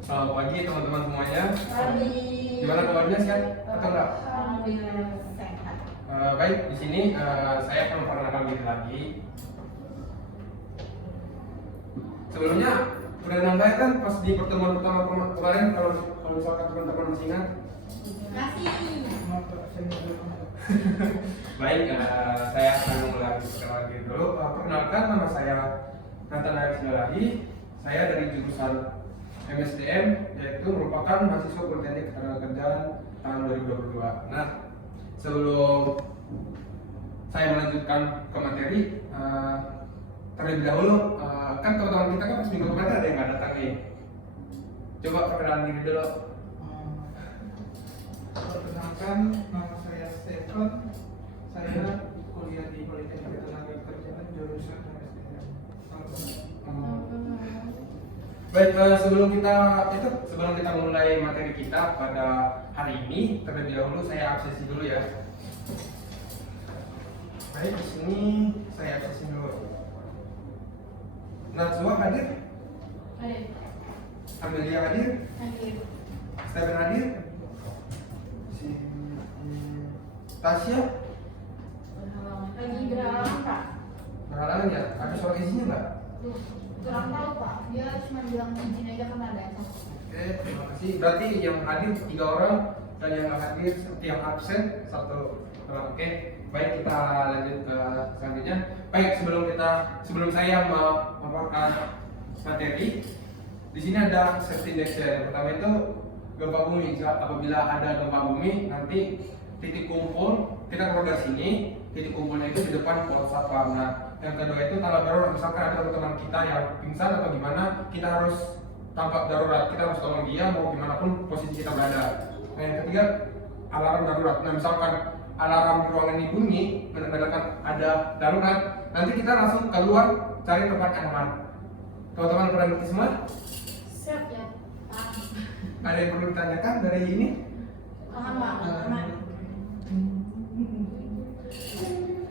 Selamat pagi teman-teman semuanya. Pagi. Gimana kabarnya, sehat atau enggak? Alhamdulillah sehat. Baik, di sini saya akan memperkenalkan diri lagi. Sebelumnya udah nambah kan pas di pertemuan pertama kemarin, kalau misalkan teman-teman masih ingat. Masih. Baik, saya akan mulai perkenalan diri dulu. Perkenalkan, nama saya Nathan Arief. Saya dari jurusan MSDM, yaitu merupakan mahasiswa Politeknik Ketenagakerjaan tahun 2022. Nah, sebelum saya melanjutkan ke materi, terlebih dahulu, kan teman-teman kita kan pas minggu kemarin ada yang nggak datang nih. Coba perkenalan diri dulu. Perkenalkan, nama saya Stephen. Saya kuliah di Politeknik Ketenagakerjaan jurusan MSDM. Baik, sebelum kita mulai materi kita pada hari ini, terlebih dahulu saya absesi dulu ya. Baik, di sini saya absesi dulu. Najwa hadir? Hadir. Amelia hadir? Hadir. Stephen hadir? Tasya? Lagi berhalangan Pak. Berhalangan ya? Ada soal izinnya nggak? Duh, kurang tahu Pak. Dia cuma bilang izin aja kan ada. Oke, terima kasih. Berarti yang hadir 3 orang dan yang nggak hadir, yang absen 1 orang. Oke, baik, kita lanjut ke selanjutnya. Baik, sebelum saya memaparkan materi, di sini ada safety net. Yang pertama itu gempa bumi. Apabila ada gempa bumi, nanti titik kumpul kita keluar dari sini. Titik kumpulnya itu di depan pos satpam. Nah, yang kedua itu kalau darurat, misalkan ada teman kita yang pingsan atau gimana, kita harus tanggap darurat, kita harus tolong dia mau gimana pun posisi kita berada. Nah, yang ketiga alarm darurat. Nah, misalkan alarm di ruangan ini bunyi menandakan ada darurat, nanti kita langsung keluar cari tempat yang aman. Teman-teman pernah ngerti semua? Siap ya Pak. Ada yang perlu ditanyakan dari ini? Paham Pak. Aman.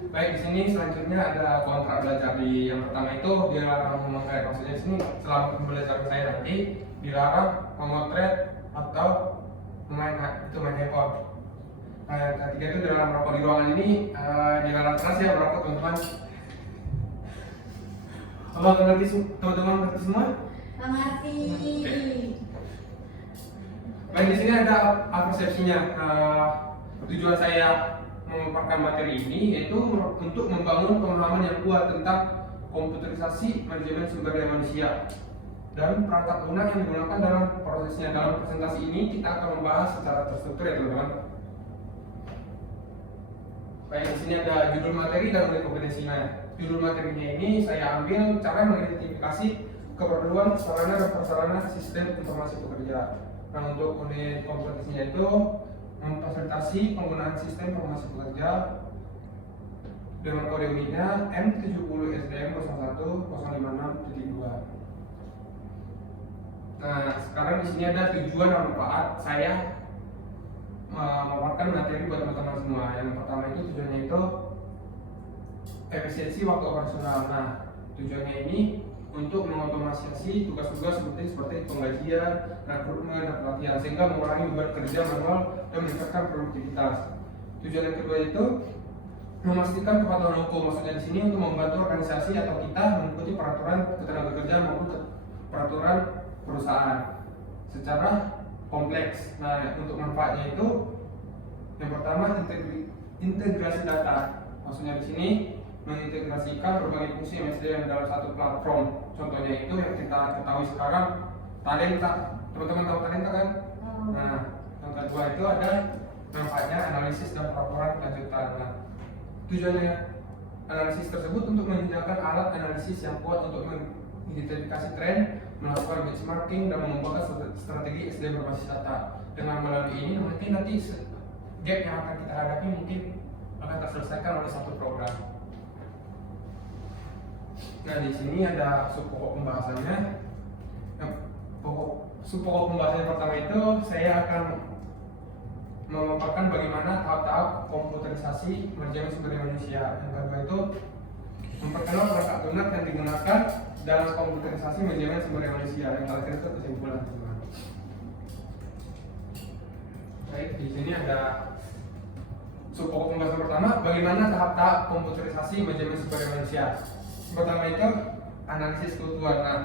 Baik, di sini selanjutnya ada kontrak belajar. Di yang pertama itu dilarang memotret. Maksudnya di sini selama pembelajaran saya nanti dilarang memotret atau main handphone. Nah, yang ketiga itu dilarang merokok di ruangan ini. Dilarang keras ya merokok, teman-teman. Apa teman-teman ngerti semua? Mengerti. Baik, di sini ada persepsinya. Tujuan saya memaparkan materi ini yaitu untuk membangun pemahaman yang kuat tentang komputerisasi manajemen sumber daya manusia dan perangkat lunak yang digunakan dalam prosesnya. Dalam presentasi ini kita akan membahas secara terstruktur ya teman-teman. Baik, di sini ada judul materi dan unit kompetensinya. Judul materinya ini saya ambil cara mengidentifikasi keperluan sarana dan prasarana sistem informasi pekerja. Nah, untuk unit kompetensinya itu memfasilitasi penggunaan sistem informasi pekerja dengan kode unitnya M70 SDM 01 056.2. Nah, sekarang di sini ada tujuan dan manfaat saya memaparkan materi buat teman-teman semua. Yang pertama itu tujuannya itu efisiensi waktu operasional. Nah, tujuannya ini untuk mengotomatisasi tugas-tugas seperti penggajian, rekrutmen, dan pelatihan sehingga mengurangi beban kerja manual dan meningkatkan produktivitas. Tujuan yang kedua itu memastikan kepatuhan hukum. Maksudnya di sini untuk membantu organisasi atau kita mengikuti peraturan ketenagakerjaan maupun peraturan perusahaan secara kompleks. Nah, untuk manfaatnya itu yang pertama integrasi data. Maksudnya di sini mengintegrasikan berbagai fungsi MSDM dalam satu platform. Contohnya itu yang kita ketahui sekarang talenta. Teman-teman tahu talenta kan? Nah, yang kedua itu ada manfaatnya analisis dan pelaporan lanjutan. Nah, tujuannya analisis tersebut untuk menyediakan alat analisis yang kuat untuk mengidentifikasi tren, melakukan benchmarking dan mengembangkan strategi SDM berbasis data. Dengan melalui ini nanti gap yang akan kita hadapi mungkin akan terselesaikan oleh satu program. Nah, di sini ada sub-pokok pembahasannya. Sub-pokok pembahasan pertama itu saya akan memaparkan bagaimana tahap-tahap komputerisasi manajemen sumber daya manusia. Yang kedua itu memperkenalkan perangkat lunak yang digunakan dalam komputerisasi manajemen sumber daya manusia. Yang terakhir itu kesimpulan. Baik, di sini ada pokok pembahasan pertama, bagaimana tahap-tahap komputerisasi manajemen sumber daya manusia. Pertama itu analisis kebutuhan. Nah,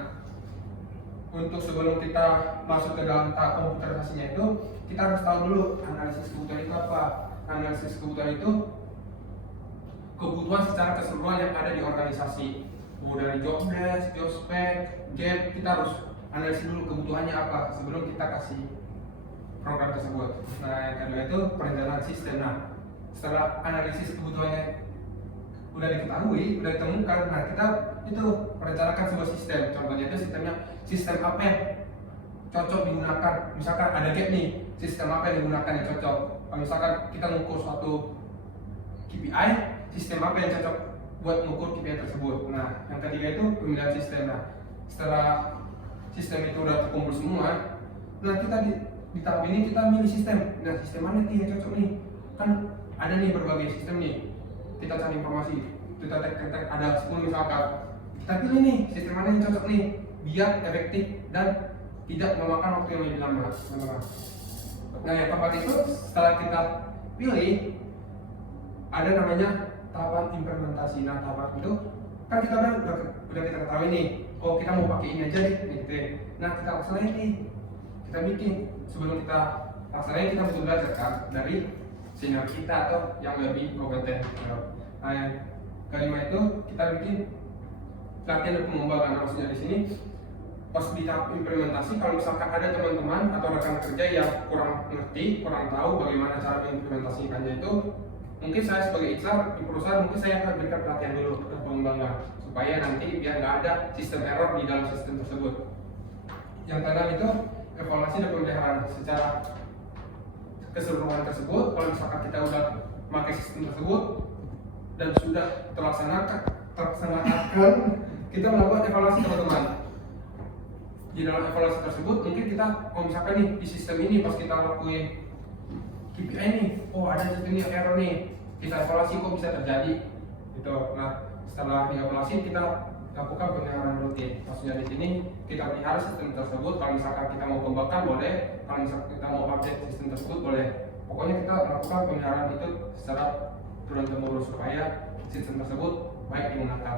untuk sebelum kita masuk ke dalam tahap komputerisasinya itu, kita harus tahu dulu analisis kebutuhan itu apa. Analisis kebutuhan itu kebutuhan secara keseluruhan yang ada di organisasi. Dari job desk, job spec, gap, kita harus analisis dulu kebutuhannya apa sebelum kita kasih program tersebut. Nah, yang kedua itu perencanaan sistem. Nah, setelah analisis kebutuhannya udah diketahui, udah ditemukan, nah kita itu merencanakan sebuah sistem. Contohnya itu sistem apa yang cocok digunakan. Misalkan ada gap nih, sistem apa yang digunakan yang cocok. Kalau misalkan kita mengukur suatu KPI, sistem apa yang cocok buat mengukur KPI tersebut. Nah, yang ketiga itu pemilihan sistem. Nah, setelah sistem itu udah terkumpul semua, nah kita di tahap ini kita milih sistem. Nah, sistem mana nih yang cocok nih? Kan ada nih berbagai sistem nih. Kita cari informasi, kita tek ada 10 misalkan. Kita pilih nih sistem mana yang cocok nih biar efektif dan tidak memakan waktu yang lebih lama. Nah, yang keempat itu setelah kita pilih ada namanya tahapan implementasi. Nah, tahapan itu kan kita udah kita ketahui nih, oh kita mau pakai ini aja deh, gitu. Nah, kita laksanain nih, kita bikin. Sebelum kita laksanain, kita butuh belajar kan dari senior kita atau yang lebih kompeten. Nah, yang kelima itu kita bikin latihan dan pengembangan. Maksudnya di sini pas di tahap implementasi, kalau misalkan ada teman-teman atau rekan kerja yang kurang ngerti, kurang tahu bagaimana cara mengimplementasikannya itu, mungkin saya sebagai HR di perusahaan mungkin saya akan berikan pelatihan dulu dan pengembangan supaya nanti biar nggak ada sistem error di dalam sistem tersebut. Yang keenam itu evaluasi dan pemeliharaan secara keseluruhan tersebut. Kalau misalkan kita udah memakai sistem tersebut dan sudah terlaksanakan, kita melakukan evaluasi teman-teman. Di dalam evaluasi tersebut mungkin kita, kalau misalkan nih di sistem ini pas kita lakuin KPI nih, oh ada sistem ini error nih, kita evaluasi kok bisa terjadi gitu. Nah, setelah dievaluasi kita lakukan pemeliharaan rutin. Maksudnya di sini kita pelihara sistem tersebut. Kalau misalkan kita mau kembangkan boleh, kalau misalkan kita mau update sistem tersebut boleh. Pokoknya kita lakukan pemeliharaan itu secara turun temurun supaya sistem tersebut baik digunakan.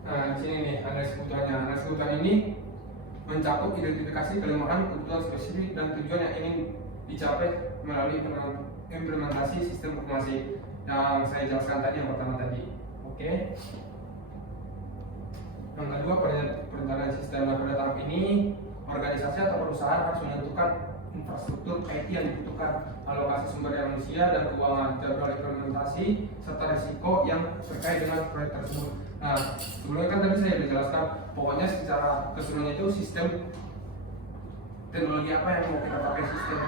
Nah, di sini nih analisis kebutuhannya. Analisis kebutuhan ini mencakup identifikasi kelemahan, kebutuhan spesifik dan tujuan yang ingin dicapai melalui implementasi sistem informasi yang saya jelaskan tadi, yang pertama tadi. Oke. Yang kedua, perencanaan sistem. Nah, pada tahap ini organisasi atau perusahaan harus menentukan infrastruktur IT yang dibutuhkan, alokasi sumber daya manusia dan keuangan, jadwal implementasi serta risiko yang terkait dengan proyek tersebut. Nah, sebelumnya kan tadi saya sudah jelaskan, pokoknya secara keseluruhannya itu sistem teknologi apa yang mau kita pakai, sistem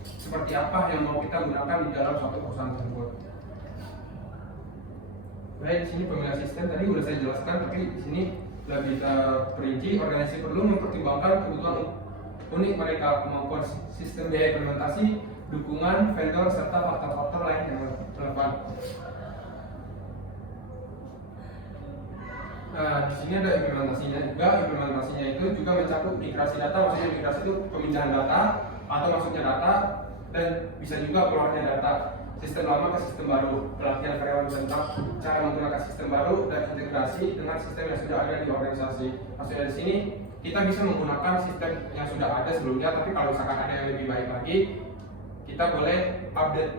seperti apa yang mau kita gunakan di dalam suatu perusahaan tersebut. Baik, di sini pemilihan sistem tadi sudah saya jelaskan, tapi di sini lebih terperinci. Organisasi perlu mempertimbangkan kebutuhan unik mereka, kemampuan sistem biaya implementasi, dukungan vendor serta faktor-faktor lain yang relevan. Nah, di sini ada implementasinya juga. Implementasinya itu juga mencakup migrasi data. Maksudnya migrasi itu pemindahan data atau masuknya data, dan bisa juga keluarnya data sistem lama ke sistem baru. Pelatihan karyawan tentang cara menggunakan sistem baru dan integrasi dengan sistem yang sudah ada di organisasi. Maksudnya di sini kita bisa menggunakan sistem yang sudah ada sebelumnya, tapi kalau misalkan ada yang lebih baik lagi, kita boleh update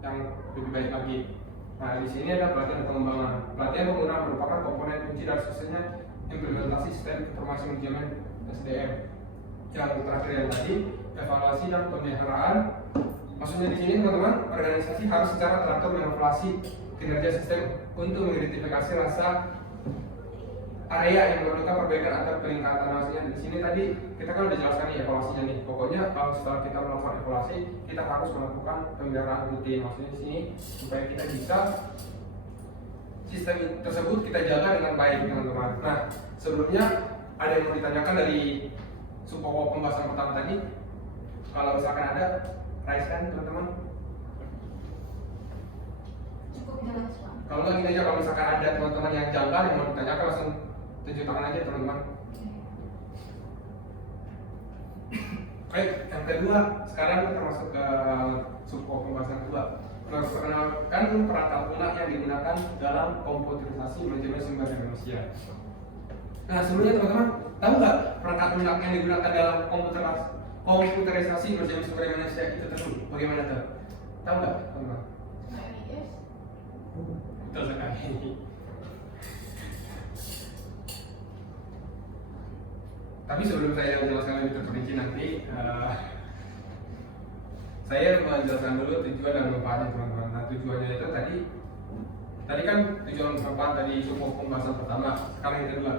yang lebih baik lagi. Nah, di sini ada pelatihan pengembangan. Pelatihan penggunaan merupakan komponen kunci dari suksesnya implementasi sistem informasi manajemen SDM. Yang terakhir yang tadi, evaluasi dan pemeliharaan. Maksudnya di sini teman-teman, organisasi harus secara teratur mengevaluasi kinerja sistem untuk mengidentifikasi rasa area yang memerlukan perbaikan atau peningkatan. Maksudnya di sini tadi kita kan udah jelaskan nih evaluasinya nih. Pokoknya kalau setelah kita melakukan evaluasi, kita harus melakukan pemeliharaan rutin. Maksudnya di sini supaya kita bisa sistem tersebut kita jaga dengan baik, teman-teman. Nah, sebelumnya ada yang mau ditanyakan dari pokok pembahasan pertama tadi? Kalau misalkan ada, raise hand teman-teman. Cukup jelas Pak. Kalau nggak gini aja, kalau misalkan ada teman-teman yang janggal yang mau ditanyakan langsung tunjuk tangan aja teman-teman. Baik, yang kedua, sekarang kita masuk ke subpok pembahasan kedua. Memperkenalkan perangkat lunak yang digunakan dalam komputerisasi manajemen sumber daya manusia. Nah, sebelumnya teman-teman tahu nggak perangkat lunak yang digunakan dalam komputerisasi manajemen sumber daya manusia itu tersebut? Bagaimana tuh? Tahu nggak teman-teman? HRIS. Betul sekali. Tapi sebelum saya menjelaskan lebih terperinci nanti, saya menjelaskan dulu tujuan dan manfaatnya teman-teman. Nah, tujuannya itu tadi kan tujuan manfaat tadi subpok pembahasan pertama. Sekarang yang kedua,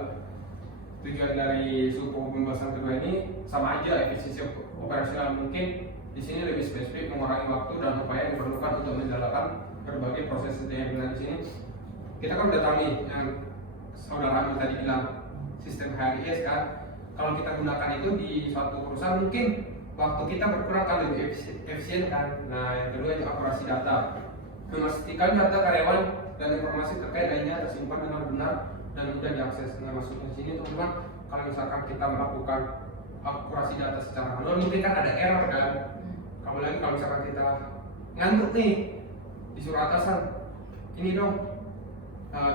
tujuan dari subpok pembahasan kedua ini sama aja, efisiensi operasional. Mungkin di sini lebih spesifik, mengurangi waktu dan upaya yang diperlukan untuk menjalankan berbagai proses yang benar. Di sini kita kan udah tahu nih yang saudara Amir tadi bilang sistem HRIS kan. Kalau kita gunakan itu di suatu perusahaan mungkin waktu kita berkurang kan lebih efisien kan. Nah, yang kedua itu akurasi data, memastikan data karyawan dan informasi terkait lainnya tersimpan dengan benar dan mudah diakses. Nah, maksudnya di sini teman-teman, kalau misalkan kita melakukan akurasi data secara manual mungkin kan ada error kan. Apalagi kalau misalkan kita ngantuk nih, disuruh atasan, ini dong,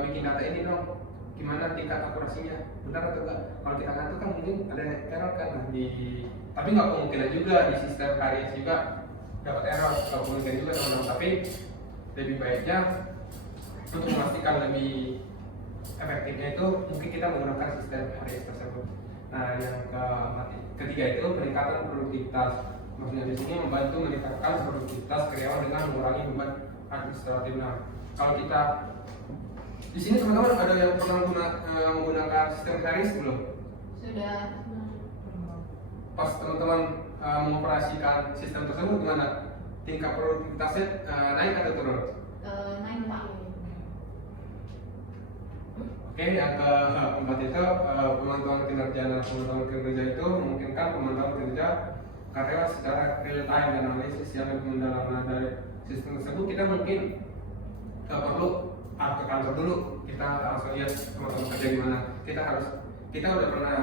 bikin data ini dong, gimana tingkat akurasinya, benar atau enggak? Kalau kita ngantuk kan mungkin ada error kan. Tapi nggak kemungkinan juga di sistem HRIS juga dapat error, nggak kemungkinan juga teman-teman. Tapi lebih baiknya untuk memastikan lebih efektifnya itu mungkin kita menggunakan sistem HRIS tersebut. Nah, yang ketiga itu peningkatan produktivitas. Maksudnya di sini membantu meningkatkan produktivitas karyawan dengan mengurangi beban administratif. Nah, kalau kita di sini teman-teman ada yang pernah menggunakan sistem HRIS belum? Sudah. Pas teman-teman mengoperasikan sistem tersebut gimana? Tingkat produktivitasnya naik atau turun? Naik Pak. Oke, yang keempat itu pemantauan kinerja. Nah, pemantauan kinerja itu memungkinkan pemantauan kinerja karyawan secara real time dan analisis yang lebih mendalam. Nah, dari sistem tersebut kita mungkin nggak perlu ke kantor dulu, kita langsung lihat teman-teman kerja gimana. Kita udah pernah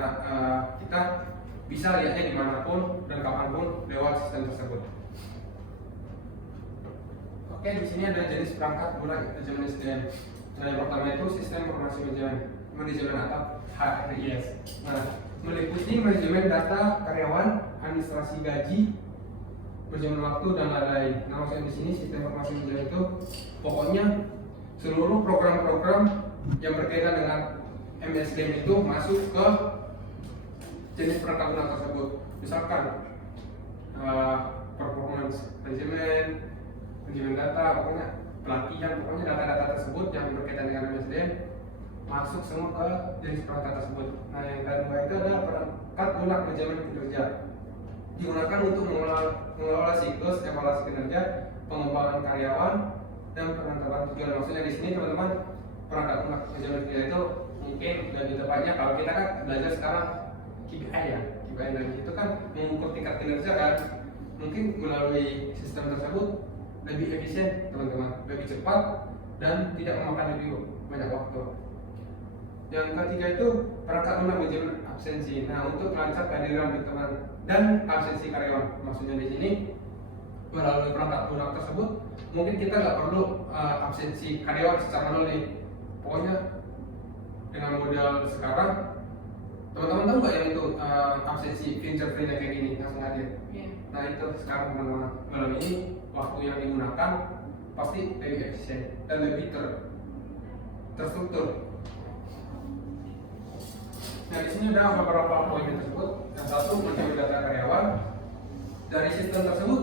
kita bisa lihatnya dimanapun dan kapanpun lewat sistem tersebut. Oke, di sini ada jenis perangkat lunak manajemen SDM. Nah, yang pertama itu sistem informasi manajemen atau HRIS. Nah, meliputi manajemen data karyawan, administrasi gaji, manajemen waktu dan lain-lain. Nah, maksudnya di sini sistem informasi manajemen itu pokoknya seluruh program-program yang berkaitan dengan MSDM itu masuk ke jenis perangkat lunak tersebut. Misalkan performance manajemen data, pokoknya pelatihan, pokoknya data-data tersebut yang berkaitan dengan MSDM masuk semua ke jenis perangkat tersebut. Nah, yang kedua itu adalah perangkat lunak manajemen kinerja, digunakan untuk mengelola siklus evaluasi kinerja, pengembangan karyawan, dan penentuan tujuan. Maksudnya di sini teman-teman, perangkat lunak manajemen kinerja itu mungkin lebih tepatnya kalau kita kan belajar sekarang KPI ya, KPI dari itu kan mengukur tingkat kinerja kan. Mungkin melalui sistem tersebut lebih efisien teman-teman, lebih cepat dan tidak memakan lebih banyak waktu. Yang ketiga itu perangkat lunak manajemen absensi. Nah, untuk melacak kehadiran teman dan absensi karyawan. Maksudnya di sini melalui perangkat lunak tersebut mungkin kita nggak perlu absensi karyawan secara manual nih. Pokoknya dengan modal sekarang, teman-teman tahu nggak yang itu absensi fingerprintnya kayak gini langsung hadir. Nah, itu sekarang teman-teman melalui ini waktu yang digunakan pasti lebih efisien dan lebih terstruktur. Nah, di sini ada beberapa poin tersebut. Yang satu, manajemen data karyawan. Dari sistem tersebut,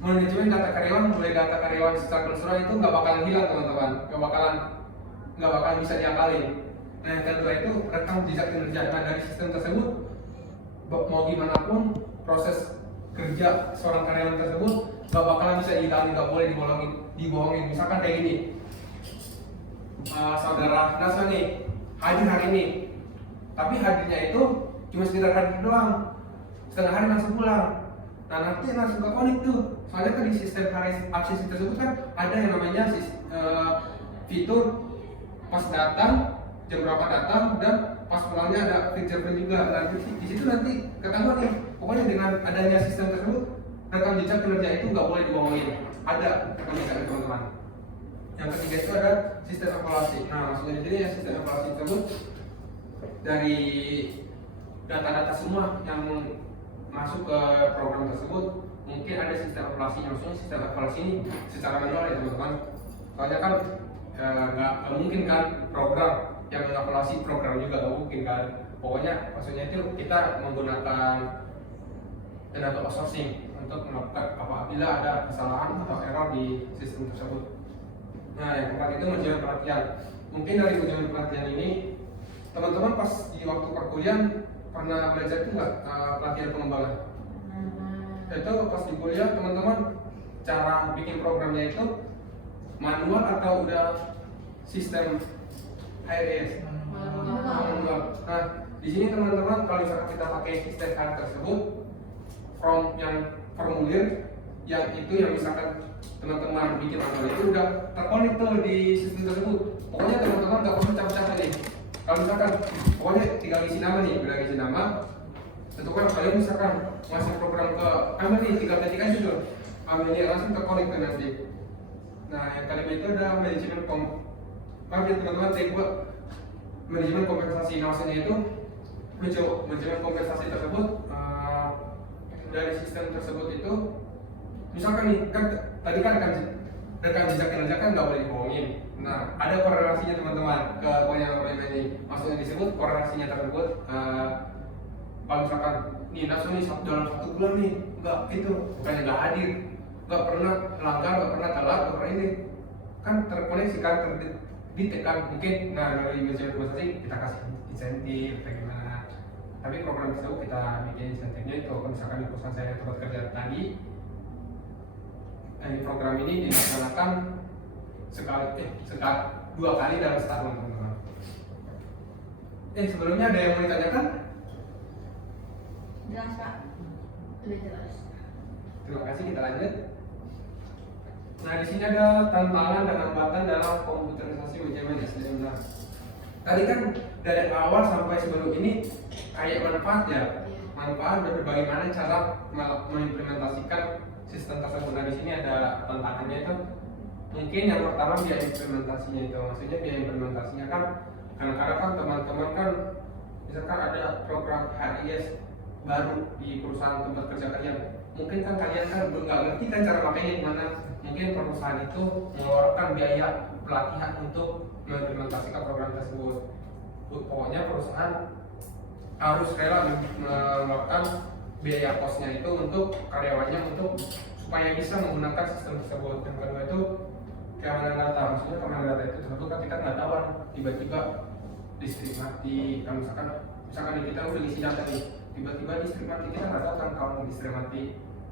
manajemen data karyawan, mulai data karyawan secara keseluruhan itu nggak bakalan hilang teman-teman, nggak bakalan bisa diakalin. Nah, yang kedua itu rekam jejak kinerja. Nah, dari sistem tersebut, mau gimana pun proses kerja seorang karyawan tersebut nggak bakalan bisa dihilangin, nggak boleh dibohongin. Misalkan kayak gini, saudara Nasma nih hadir hari ini, tapi hadirnya itu cuma sekedar hadir doang, setengah hari langsung pulang. Nah nanti langsung ke connect tuh. Soalnya kan di sistem absensi tersebut kan ada yang namanya fitur pas datang, jam berapa datang, dan pas pulangnya ada fitur juga. Nah di situ nanti ketahuan nih. Pokoknya dengan adanya sistem tersebut, rekam jejak kinerja itu nggak boleh dibohongin. Ada rekam jejak teman-teman. Yang ketiga itu ada sistem evaluasi. Nah maksudnya jadi ya sistem evaluasi tersebut dari data-data semua yang masuk ke program tersebut mungkin ada sistem evaluasi. Maksudnya sistem evaluasi ini secara manual ya teman-teman. Soalnya kan nggak mungkin kan program yang mengevaluasi program juga nggak mungkin kan. Pokoknya maksudnya itu kita menggunakan tenaga outsourcing untuk melakukan apabila ada kesalahan atau error di sistem tersebut. Nah yang keempat itu manajemen pelatihan. Mungkin dari manajemen pelatihan ini teman-teman pas di waktu perkuliahan pernah belajar itu nggak pelatihan pengembangan? Itu pas di kuliah teman-teman cara bikin programnya itu manual atau udah sistem HRS? Manual. Nah di sini teman-teman kalau misalkan kita pakai sistem HRS tersebut, from yang formulir yang itu yang misalkan teman-teman bikin manual itu udah terkonek tuh di sistem tersebut. Pokoknya teman-teman nggak perlu capek-capek nih. Kalau misalkan pokoknya tinggal isi nama nih, udah isi nama, tentukan kalian misalkan masuk program ke ambil nih, tinggal ketik aja tuh, ambil ini langsung terkonek ke nanti. Nah yang kelima itu ada manajemen teman-teman take buat manajemen kompensasi. Maksudnya itu manajemen kompensasi tersebut dari sistem tersebut itu misalkan nih kan tadi kan rekam jejak kinerja kan nggak boleh dibohongin. Nah ada korelasinya teman-teman ke poin yang ini. Maksudnya disebut korelasinya tersebut kalau misalkan nih Nasu nih dalam 1 bulan nih nggak itu bukannya nggak hadir, nggak pernah melanggar, nggak pernah telat, nggak pernah ini kan terkoneksi kan ditekan mungkin. Nah dari manajemen kompensasi kita kasih insentif bagaimana. Tapi program tersebut kita bikin insentifnya itu misalkan di perusahaan saya tempat kerja tadi, program ini dilaksanakan sekali 2 kali dalam setahun teman-teman. Sebelumnya ada yang mau ditanyakan? Jelas Pak, lebih jelas. Terima kasih, kita lanjut. Nah di sini ada tantangan dan hambatan dalam komputerisasi manajemen SDM. Nah, tadi kan dari awal sampai sebelum ini kayak manfaat ya, manfaat dan bagaimana cara mengimplementasikan sistem tersebut. Nah di sini ada tantangannya itu mungkin yang pertama biaya implementasinya itu. Maksudnya biaya implementasinya kan kadang-kadang kan teman-teman kan misalkan ada program HRIS baru di perusahaan tempat kerja kalian, mungkin kan kalian kan belum nggak ngerti kan cara makainya gimana. Mungkin perusahaan itu mengeluarkan biaya pelatihan untuk mengimplementasikan program tersebut. Pokoknya perusahaan harus rela mengeluarkan biaya kosnya itu untuk karyawannya untuk supaya bisa menggunakan sistem tersebut. Yang kedua itu keamanan data. Maksudnya keamanan data itu tersebut kan kita nggak tahu tiba-tiba listrik mati. Kalau misalkan kita udah ngisi data nih, tiba-tiba listrik mati, kita nggak tahu kan kalau listrik mati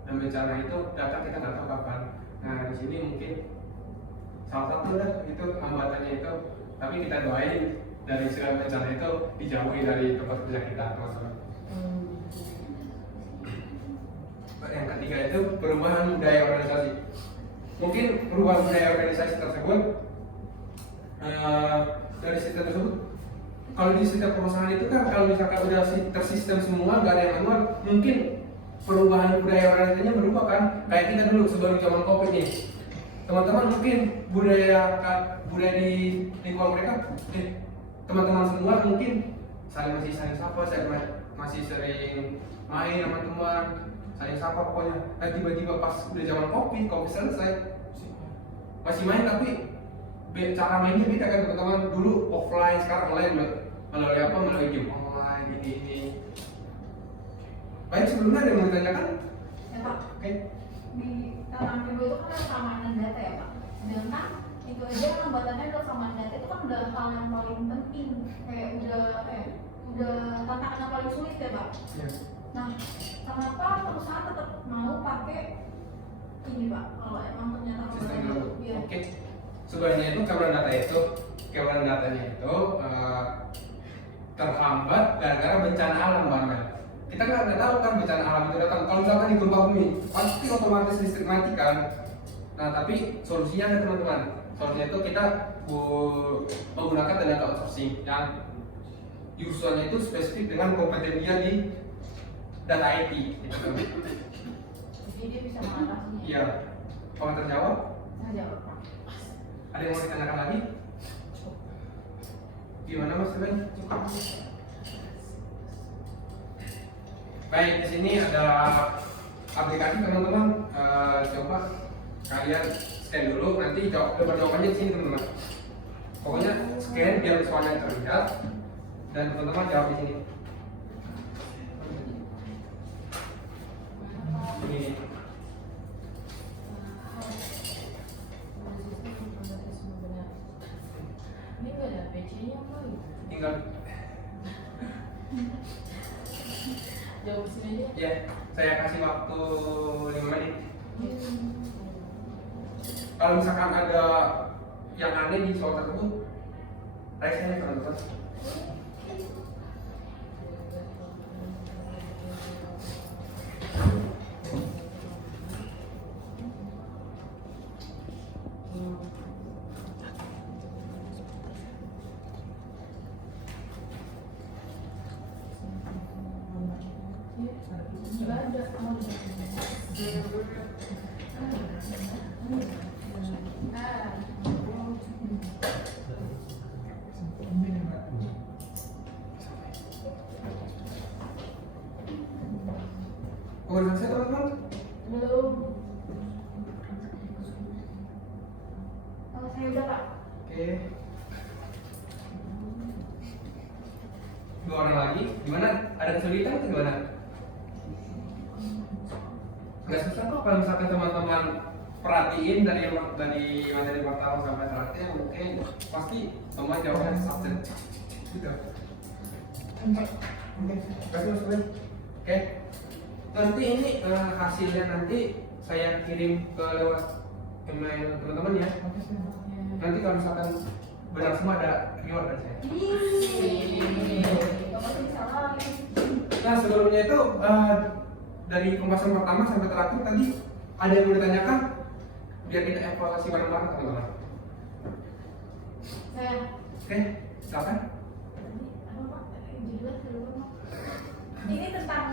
dan bencana itu data kita nggak tahu kapan. Nah di sini mungkin salah satu itu hambatannya itu. Tapi kita doain dari segala bencana itu dijauhi dari tempat kerja kita teman-teman. Yang ketiga itu perubahan budaya organisasi. Mungkin perubahan budaya organisasi tersebut dari sistem tersebut. Kalau di setiap perusahaan itu kan kalau misalkan udah tersistem semua, nggak ada yang manual, mungkin perubahan budaya organisasinya berubah kan. Kayak kita dulu sebelum zaman COVID nih, teman-teman mungkin budaya di lingkungan mereka, teman-teman semua mungkin masih saling sapa, masih sering main sama teman, saling sapa pokoknya. Nah tiba-tiba pas udah zaman COVID selesai, masih main tapi cara mainnya beda kan teman-teman. Dulu offline, sekarang online melalui apa? Melalui game online ini. Baik, sebelumnya ada yang mau ditanyakan? Ya Pak. Oke. Di tantangan kedua itu kan ada keamanan data ya Pak. Sedangkan itu aja hambatannya adalah keamanan data itu kan udah hal yang paling penting. Kayak udah tantangan yang paling sulit ya Pak. Ya. Nah, kenapa perusahaan tetap mau pakai ini Pak? Kalau emang ternyata Sistem itu, dulu. ya. Oke. Sebenarnya itu keamanan datanya itu terhambat gara-gara bencana alam banget. kita kan nggak tahu kan bencana alam itu datang. Kalau misalkan di gempa bumi, pasti otomatis listrik mati kan. Nah tapi solusinya ada teman-teman. Solusinya itu kita menggunakan tenaga outsourcing yang jurusannya itu spesifik dengan kompeten dia di data IT. Gitu. Jadi dia bisa mengatasi. Iya. Kalau terjawab? Nah, jawab. Ada yang mau ditanyakan lagi? Gimana Mas Ben? Baik, di sini ada aplikasi teman-teman. Coba kalian scan dulu, nanti jawabannya di sini teman-teman. Pokoknya scan biar visualnya terlihat dan teman-teman jawab di sini. Ini. Ini nggak ada PC-nya apa gitu? Tinggal Jawab sini aja. ya, saya kasih waktu 5 menit. Kalau misalkan ada yang aneh di soal tersebut, raise hand teman-teman. Nggak ada. Udah selesai teman-teman? Belum. Oh, saya udah Pak. Oke. Dua orang lagi, gimana? Ada kesulitan atau gimana? Gak susah kok kalau misalkan teman-teman perhatiin dari materi pertama sampai terakhir, mungkin pasti semua jawabannya subjek. Gitu. Oke. Nanti ini hasilnya nanti saya kirim ke lewat email teman-teman ya. Nanti kalau misalkan benar semua ada reward dari saya. Bapak bisa lagi. Nah sebelumnya itu dari pembahasan pertama sampai terakhir tadi ada yang mau ditanyakan biar kita evaluasi bareng-bareng teman-teman. Saya. Oke, silakan. Apa Pak? Judulnya saya lupa Pak. Ini tentang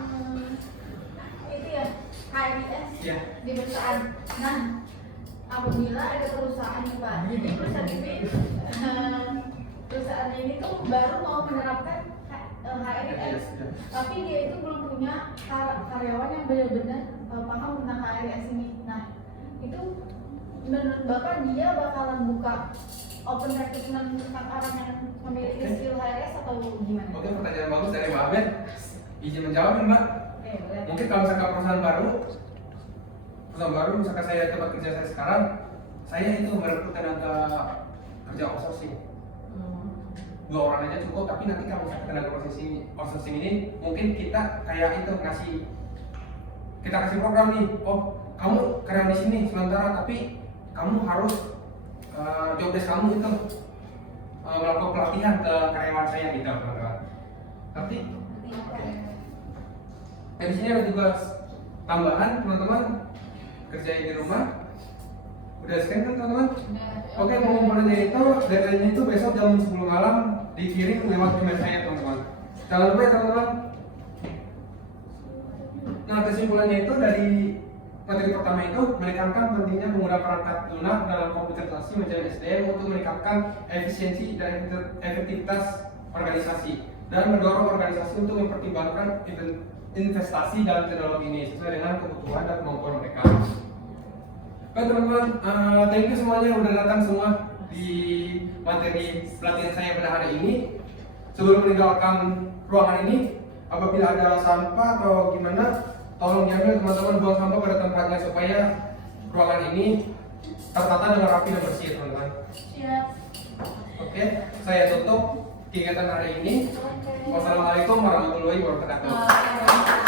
itu ya HRIS Iya. di perusahaan. Nah, apabila ada perusahaan nih Pak, jadi perusahaan ini perusahaan ini tuh baru mau menerapkan HRIS, tapi dia itu belum punya karyawan yang benar-benar paham tentang HRIS ini. Nah, itu menurut Bapak dia bakalan buka open recruitment tentang orang yang memiliki skill HRS atau gimana? Oke, pertanyaan bagus dari Mbak Abed. Izin menjawab ya Mbak. Boleh. Mungkin kalau misalkan perusahaan baru misalkan saya tempat kerja saya sekarang, saya itu merekrut tenaga kerja outsourcing. 2 orang aja cukup, tapi nanti kalau misalkan tenaga outsourcing ini mungkin kita kayak itu kita kasih program nih. Oh, kamu karyawan di sini sementara, tapi kamu harus job desk kamu itu melakukan pelatihan ke karyawan saya gitu teman-teman. Tapi di sini ada tugas tambahan teman-teman, kerjain di rumah. Udah scan kan teman-teman? Oke, pengumpulannya itu deadline-nya itu besok jam 10 malam dikirim lewat email saya teman-teman. Jangan lupa ya teman-teman. Nah kesimpulannya itu dari materi pertama itu menekankan pentingnya menggunakan perangkat lunak dalam komputerisasi manajemen SDM untuk meningkatkan efisiensi dan efektivitas organisasi dan mendorong organisasi untuk mempertimbangkan investasi dalam teknologi ini sesuai dengan kebutuhan dan kemampuan mereka. Oke teman-teman, thank you semuanya udah datang semua di materi pelatihan saya pada hari ini. Sebelum meninggalkan ruangan ini, apabila ada sampah atau gimana, tolong diambil teman-teman, buang sampah pada tempatnya supaya ruangan ini tertata dengan rapi dan bersih teman-teman. Siap. Oke, saya tutup kegiatan hari ini. Wassalamualaikum warahmatullahi wabarakatuh.